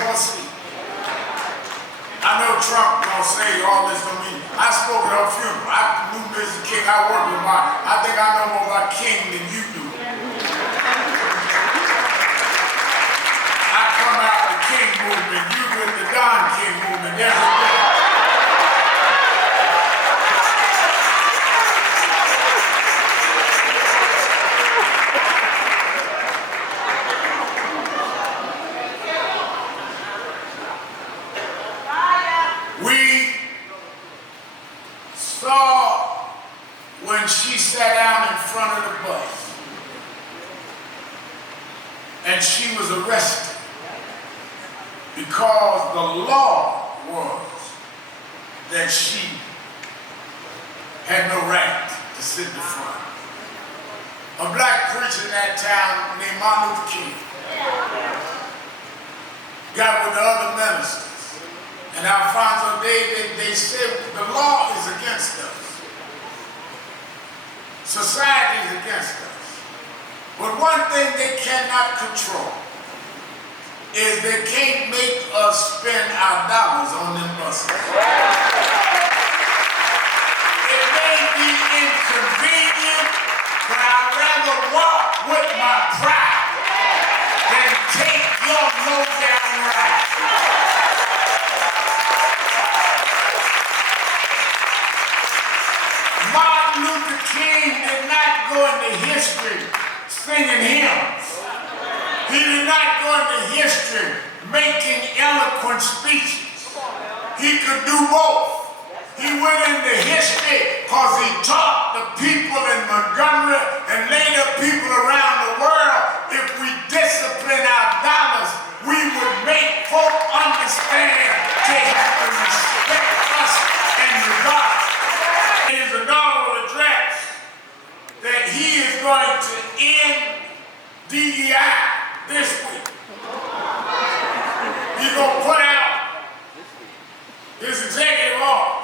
pussy. I know Trump gonna say all this to me. I spoke at her funeral. I knew Mr. King. I worked with I think I know more about King than you do. I come out the King movement. You with the Don King movement. There's a difference. When she sat down in front of the bus and she was arrested because the law was that she had no right to sit in the front. A black preacher in that town named Martin Luther King got with the other ministers, and Alfonso, they said the law is against us. Society is against us. But one thing they cannot control is they can't make us spend our dollars on them buses. It may be inconvenient, but I'd rather walk with my pride than take your low-down ride. Martin Luther King did not go into history singing hymns. He did not go into history making eloquent speeches. He could do both. He went into history because he taught the people in Montgomery and later people around the world, if we discipline our dollars, we would make folk understand they have to respect us and regard us. It is a novel address that he is going to end DEI this week. He's going to put out his executive orders.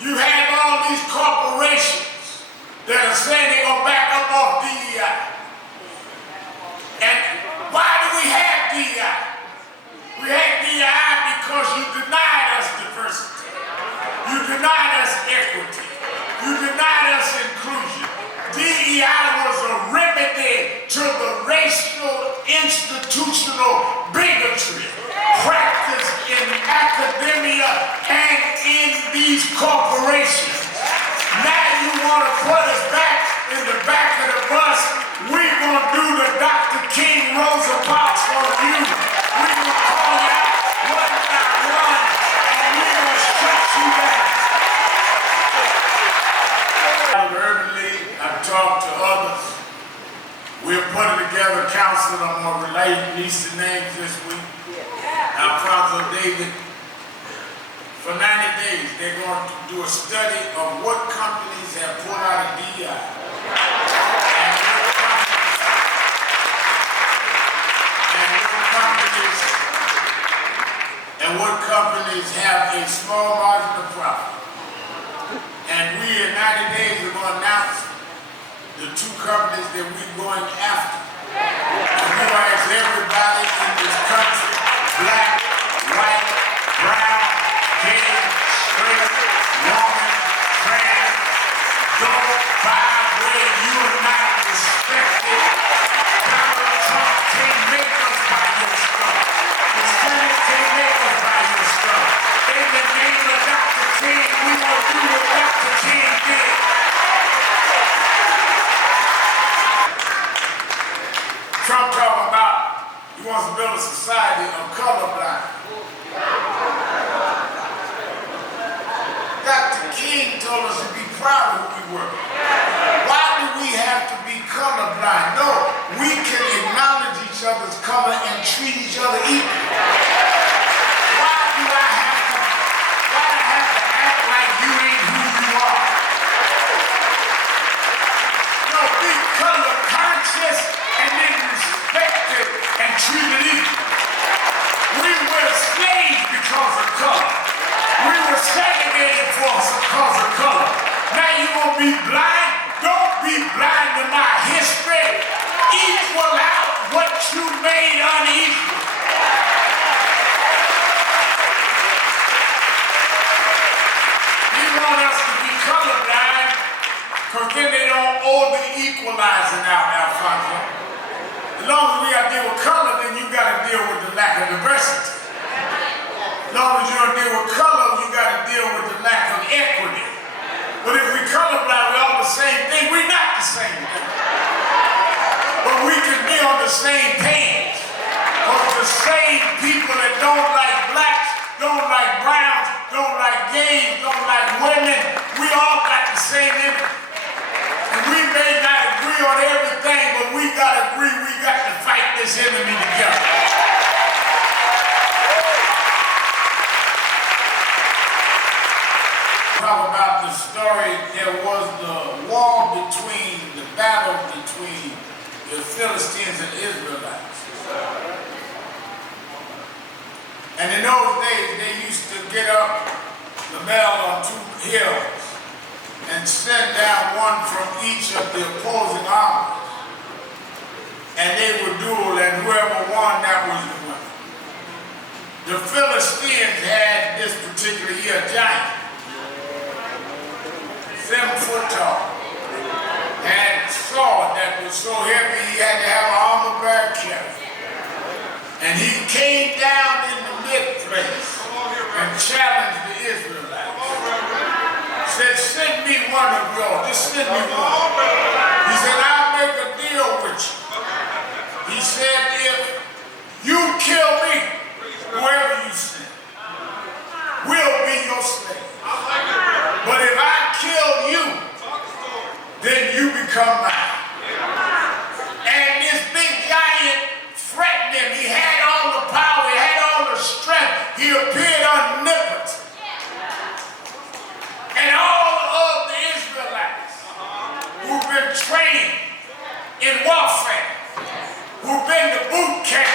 You have all these corporations that are saying they're going to back up off DEI. And why do we have DEI? We have DEI because you denied us diversity. You denied us equity. You denied us inclusion. DEI was a remedy to the racial, institutional bigotry practiced in academia and in these corporations. Now you want to put us back in the back of the bus. We're going to do the Dr. King Rosa Parks for you. We're going to call you out one by one, and we're going to shut you down. Urban League, I've talked to others. We're putting together a council. I'm going to relate these names this week. Alfonso David, for 90 days, they're going to do a study of what companies have pulled out of DEI. And what companies have a small margin of profit. And we in 90 days are going to announce the two companies that we're going after. And we want to ask everybody in this country, black, white, brown, gay, straight, woman, trans, don't buy where you are not respected. Donald Trump can't make us buy your stuff. The Senate can't make us buy your stuff. In the name of Dr. King, we will do what Dr. King did. Trump talking about he wants to build a society of colorblind. Dr. King told us to be proud of who we were. Why do we have to be colorblind? No, we can acknowledge each other's color and treat each other equal. Why do I have to act like you ain't who you are? No, be color conscious and then respect it and treat it equal. We were slaves because of color. We were segregated because of color. Now you gonna be blind? Don't be blind to my history. Equal out what you made unequal. Because then they don't owe the equalizing out, Alfonso. As long as we got to deal with color, then you got to deal with the lack of diversity. As long as you don't deal with color, you got to deal with the lack of equity. But if we colorblind, we're all the same thing. We're not the same thing. But we can be on the same page. Because the same people that don't like blacks, don't like browns, don't like gays, don't like women, we all got the same image. And we may not agree on everything, but we got to agree we got to fight this enemy together. Talk about the story, there was the war between, the battle between the Philistines and Israelites. And in those days, they used to get up the male on two hills and send down one from each of the opposing armies. And they would duel, and whoever won, that was the winner. The Philistines had this particular year a giant, 7 foot tall, had a sword that was so heavy he had to have an armor-bearer carry. And he came down in the mid-place and challenged the Israelites. Said, send me one of yours, just send me one. He said, I'll make a deal with you. He said, if you kill me, whoever you send will be your slave. But if I kill you, then you become mine. And this big giant threatened him. He had all the power, he had all the strength. He appeared omnipotent. And all of the Israelites who've been trained in warfare, who've been to boot camp,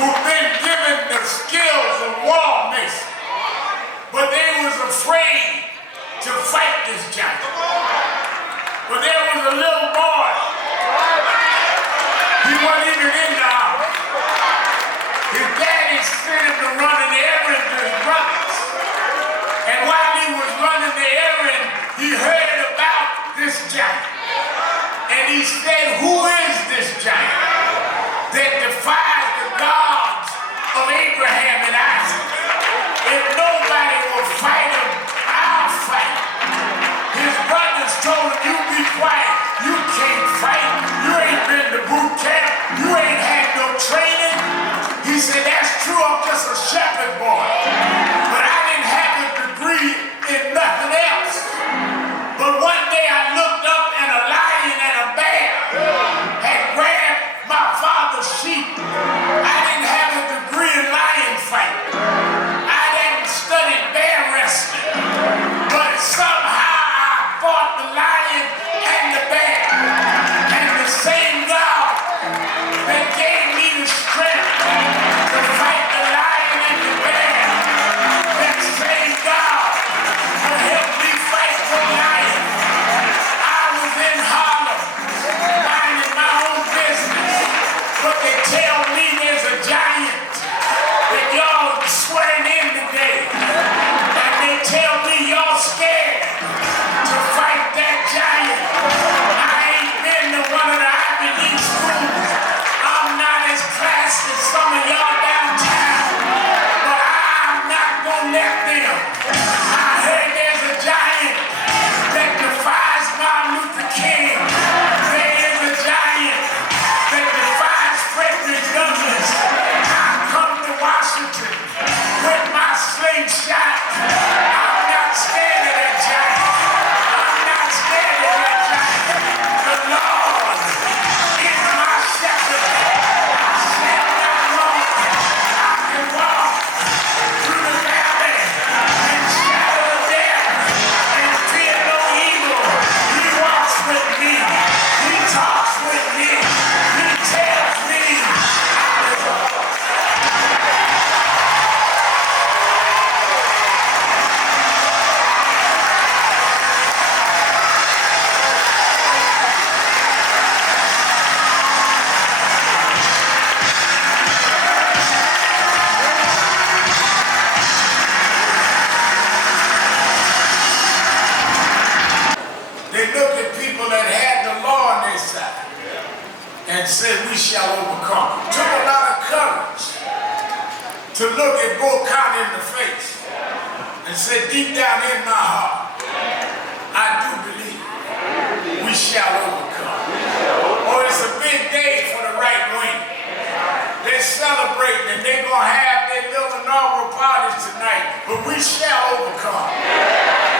who've been given the skills of war mason, but they was afraid to fight this giant. But there was a little boy. He wasn't even in the army. His daddy sent him to run an errand to his brothers. And while he was running the errand, he heard about this giant. And he said, who is this giant that defies the gods of Abraham and Isaac? If nobody will fight him, I'll fight. His brothers told him, you be quiet. You can't fight. You ain't been to boot camp. You ain't had no training. He said, that's true. I'm just a shepherd boy. But I didn't have a degree in nothing else. But one day I looked up and a lion and a bear had grabbed my father's sheep. I didn't have a degree in lion fighting. I didn't study bear wrestling. But somehow I fought the lion and the bear. And the same God that gave me the strength to to look at Bull County in the face and say deep down in my heart, I do believe we shall overcome. Oh, it's a big day for the right wing. They're celebrating and they're going to have their little inaugural parties tonight, but we shall overcome.